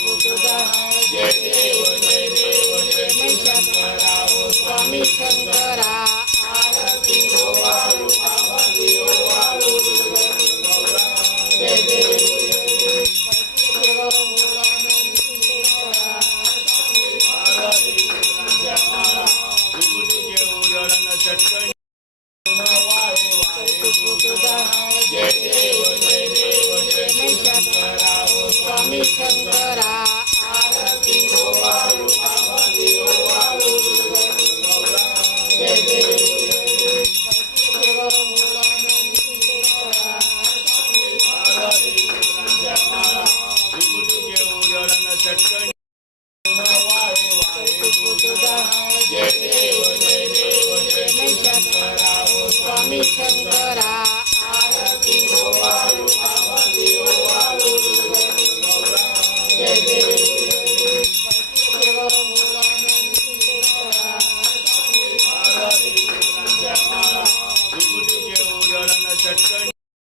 जय देव जय देव जय शंकरा ओ स्वामी शंकरा आरती ओ वाळू आरती ओ वाळू जय देव स्वामी शंकरा आरती ओ वाळू आरती ओ वाळू जय देव जय देव जय देव जय शंकरा ओ स्वामी शंकरा आरती ओ वाळू आरती ओ वाळू जय देव चटकन